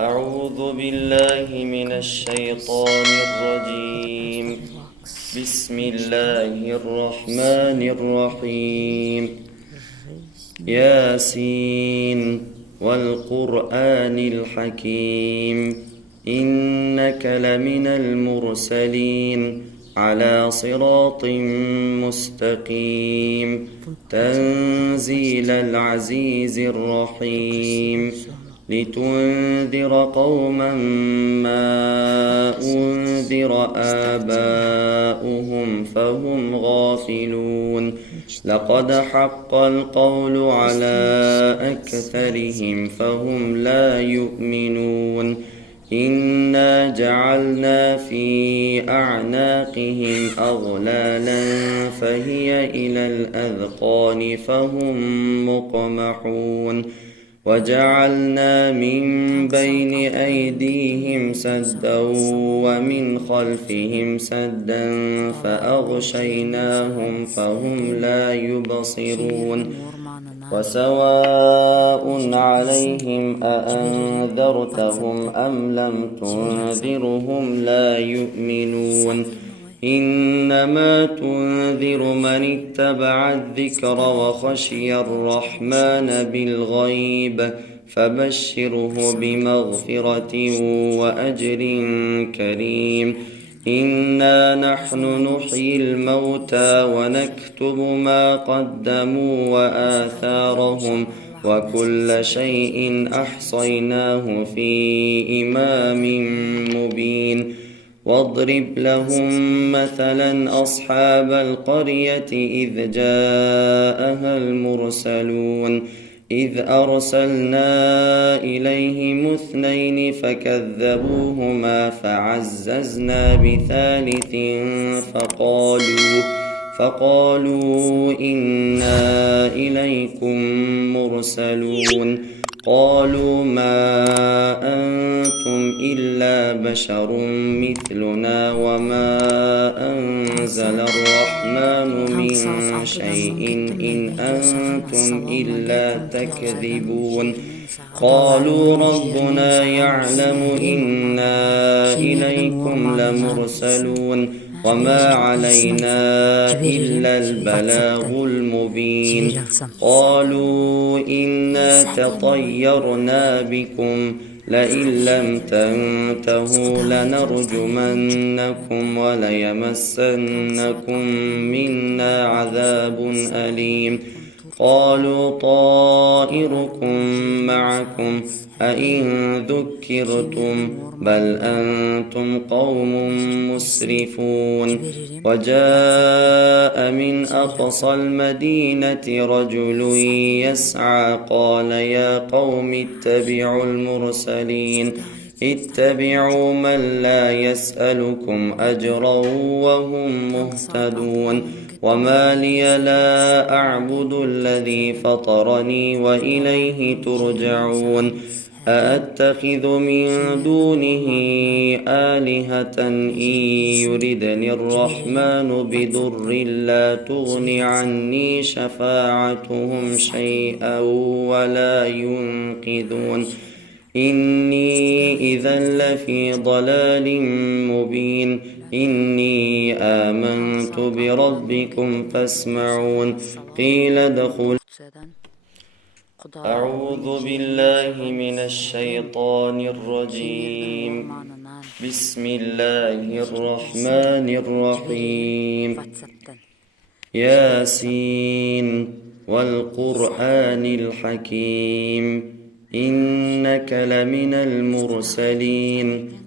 أعوذ بالله من الشيطان الرجيم. بسم الله الرحمن الرحيم. ياسين والقرآن الحكيم إنك لمن المرسلين على صراط مستقيم تنزيل العزيز الرحيم لتنذر قوما ما أنذر آباؤهم فهم غافلون لقد حق القول على أكثرهم فهم لا يؤمنون إنا جعلنا في أعناقهم أغلالا فهي إلى الأذقان فهم مقمحون وجعلنا من بين أيديهم سدا ومن خلفهم سدا فأغشيناهم فهم لا يبصرون وسواء عليهم أأنذرتهم أم لم تنذرهم لا يؤمنون إنما تنذر من اتبع الذكر وخشي الرحمن بالغيب فبشره بمغفرة وأجر كريم إنا نحن نحيي الموتى ونكتب ما قدموا وآثارهم وكل شيء أحصيناه في إمام مبين واضرب لهم مثلا أصحاب القرية إذ جاءها المرسلون إذ أرسلنا إليهم اثنين فكذبوهما فعززنا بثالث فقالوا إنا إليكم مرسلون قالوا ما أنتم إلا بشر مثلنا وما أنزل الرحمن من شيء إن أنتم إلا تكذبون قالوا ربنا يعلم إنا إليكم لمرسلون وما علينا إلا البلاغ المبين قالوا إنا تطيرنا بكم لئن لم تنتهوا لنرجمنكم وليمسنكم منا عذاب أليم قالوا طائركم معكم أئن ذكرتم بل أنتم قوم مسرفون وجاء من أقصى المدينة رجل يسعى قال يا قوم اتبعوا المرسلين اتبعوا من لا يسألكم أجرا وهم مهتدون وما لي لا أعبد الذي فطرني وإليه ترجعون أأتخذ من دونه آلهة إن يردني الرحمن بضر لا تغن عني شفاعتهم شيئا ولا ينقذون إني إذا لفي ضلال مبين إني آمنت بربكم فاسمعون قيل ادخل أعوذ بالله من الشيطان الرجيم بسم الله الرحمن الرحيم ياسين والقرآن الحكيم إنك لمن المرسلين